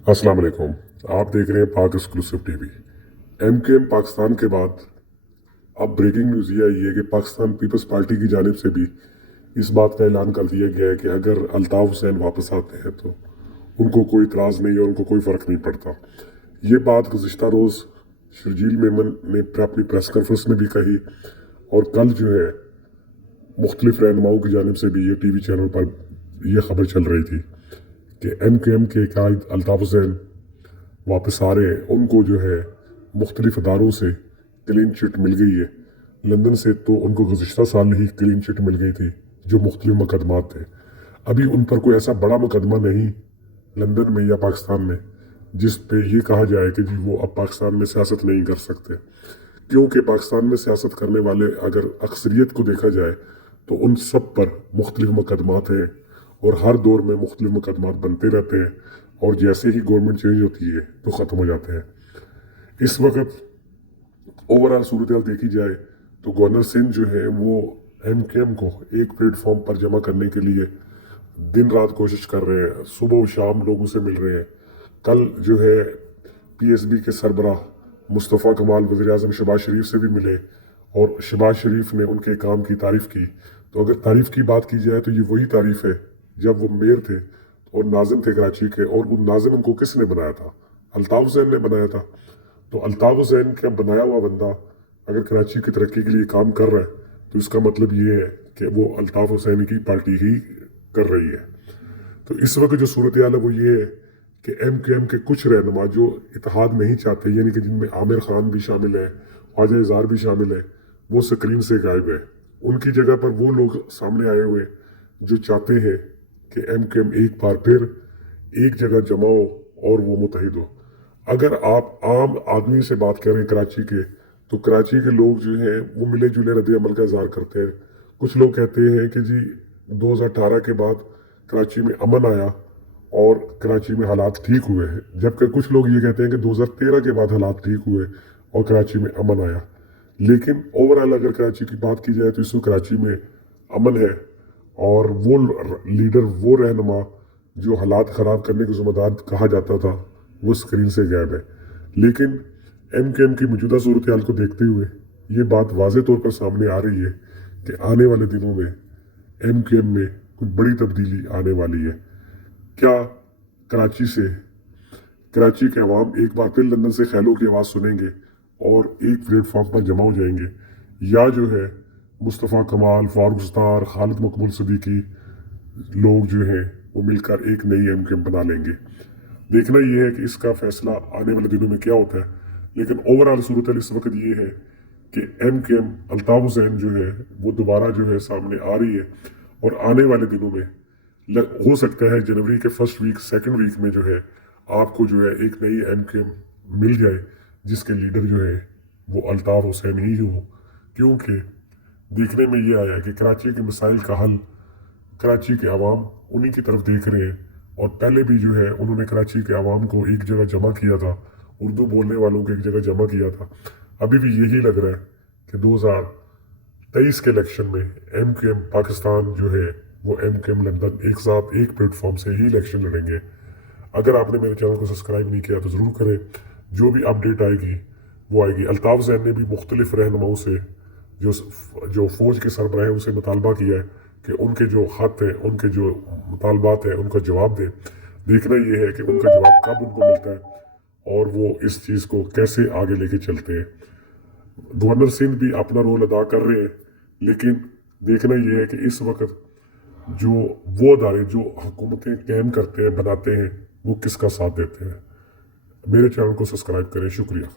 अस्सलाम वालेकुम। आप देख रहे हैं पाक एक्सक्लूसिव टीवी। एमकेएम पाकिस्तान के बाद अब ब्रेकिंग न्यूज़ ये आई है कि पाकिस्तान पीपल्स पार्टी की जानिब से भी इस बात का ऐलान कर दिया गया है कि अगर अल्ताफ हुसैन वापस आते हैं तो उनको कोई इतराज़ नहीं है, उनको कोई फ़र्क नहीं पड़ता। ये बात गुज़िश्ता रोज़ शर्जील मेमन ने अपनी प्रेस कॉन्फ्रेंस में भी कही और कल जो है मुख्तलिफ रहनुमाओं की जानिब से भी ये टीवी चैनल पर यह खबर चल रही थी कि एमकेएम के कायद अल्ताफ हुसैन वापस आ रहे हैं। उनको जो है मुख्तलिफ अदारों से क्लीन चिट मिल गई है। लंदन से तो उनको गुज़िश्ता साल ही क्लीन चिट मिल गई थी जो मुख्तलिफ मुकदमात थे। अभी उन पर कोई ऐसा बड़ा मुकदमा नहीं लंदन में या पाकिस्तान में जिस पे ये कहा जाए कि जी वो अब पाकिस्तान में सियासत नहीं कर सकते, क्योंकि पाकिस्तान में सियासत करने वाले अगर अक्सरियत को देखा जाए तो उन सब पर मुख्तलिफ मुकदमात हैं और हर दौर में मुख्तलिफ मुकदमात बनते रहते हैं और जैसे ही गवर्नमेंट चेंज होती है तो ख़त्म हो जाते हैं। इस वक्त ओवरऑल सूरत हाल देखी जाए तो गवर्नर सिंध जो है वो एमकेएम को एक प्लेटफॉर्म पर जमा करने के लिए दिन रात कोशिश कर रहे हैं, सुबह शाम लोगों से मिल रहे हैं। कल जो है पीएसबी के सरबराह मुस्तफ़ा कमाल वज़ीर-ए-आज़म शहबाज शरीफ से भी मिले और शहबाज शरीफ ने उनके काम की तारीफ़ की। तो अगर तारीफ़ की बात की जाए तो ये वही तारीफ़ है जब वो मेयर थे और नाज़िम थे कराची के, और वो नाज़िम उनको किसने बनाया था? अल्ताफ हुसैन ने बनाया था। तो अल्ताफ हुसैन का बनाया हुआ बंदा अगर कराची की तरक्की के लिए काम कर रहा है तो इसका मतलब ये है कि वो अल्ताफ हुसैन की पार्टी ही कर रही है। तो इस वक्त जो सूरत हाल है वो ये है कि एमकेएम के कुछ रहनुमा जो इत्तेहाद नहीं चाहते, यानी कि जिनमें आमिर खान भी शामिल है, ख्वाजा इज़हार भी शामिल है, वो स्क्रीन से गायब है। उनकी जगह पर वो लोग सामने आए हुए जो चाहते हैं कि एमकेएम एक बार फिर एक जगह जमा हो और वो मुत्तहिद हो। अगर आप आम आदमी से बात करें कराची के, तो कराची के लोग जो हैं वो मिले जुले रद्द अमल का इज़हार करते हैं। कुछ लोग कहते हैं कि जी 2018 के बाद कराची में अमन आया और कराची में हालात ठीक हुए हैं, जबकि कुछ लोग ये कहते हैं कि 2013 के बाद हालात ठीक हुए और कराची में अमन आया। लेकिन ओवरऑल अगर कराची की बात की जाए तो इस वक्त कराची में अमन है और वो लीडर, वो रहनुमा जो हालात ख़राब करने के ज़िम्मेदार कहा जाता था वो स्क्रीन से गायब है। लेकिन एमकेएम की मौजूदा सूरत हाल को देखते हुए ये बात वाज़े तौर पर सामने आ रही है कि आने वाले दिनों में एमकेएम में कुछ बड़ी तब्दीली आने वाली है। क्या कराची के अवाम एक बार फिर लंदन से खैलों की आवाज़ सुनेंगे और एक प्लेटफॉर्म पर जमा हो जाएंगे, या जो है मुस्तफ़ा कमाल, फारूक सत्तार, खालिद मकबूल सिद्दीकी लोग जो हैं वो मिलकर एक नई एमकेएम बना लेंगे? देखना ये है कि इसका फैसला आने वाले दिनों में क्या होता है। लेकिन ओवरऑल सूरत हाल इस वक्त ये है कि एमकेएम अल्ताफ हुसैन जो है वो दोबारा जो है सामने आ रही है और आने वाले दिनों में हो सकता है जनवरी के फर्स्ट वीक, सेकंड वीक में जो है आपको जो है एक नई एमकेएम मिल जाए जिसके लीडर जो है वो अल्ताफ हुसैन ही हो। क्योंकि देखने में ये आया कि कराची के मसाइल का हल कराची के अवाम उन्हीं की तरफ देख रहे हैं और पहले भी जो है उन्होंने कराची के अवाम को एक जगह जमा किया था, उर्दू बोलने वालों को एक जगह जमा किया था। अभी भी यही लग रहा है कि 2023 के इलेक्शन में एमकेएम पाकिस्तान जो है वो एमकेएम लंदन एक साथ एक प्लेटफॉर्म से ही इलेक्शन लड़ेंगे। अगर आपने मेरे चैनल को सब्सक्राइब नहीं किया तो ज़रूर करें, जो भी अपडेट आएगी वो आएगी। अल्ताफ हुसैन ने भी मुख्तलिफ रहनुमाओं से जो फ़ौज के सरबराह हैं उनसे मुतालबा किया है कि उनके जो ख़त हैं, उनके जो मुतालबात हैं उनका जवाब दें। देखना ये है कि उनका जवाब कब उनको मिलता है और वो इस चीज़ को कैसे आगे लेके चलते हैं। गवर्नर सिंध भी अपना रोल अदा कर रहे हैं, लेकिन देखना ये है कि इस वक्त जो वो अदारे जो हुकूमतें कायम करते हैं, बनाते हैं, वो किसका साथ देते हैं। मेरे चैनल को सब्सक्राइब करें। शुक्रिया।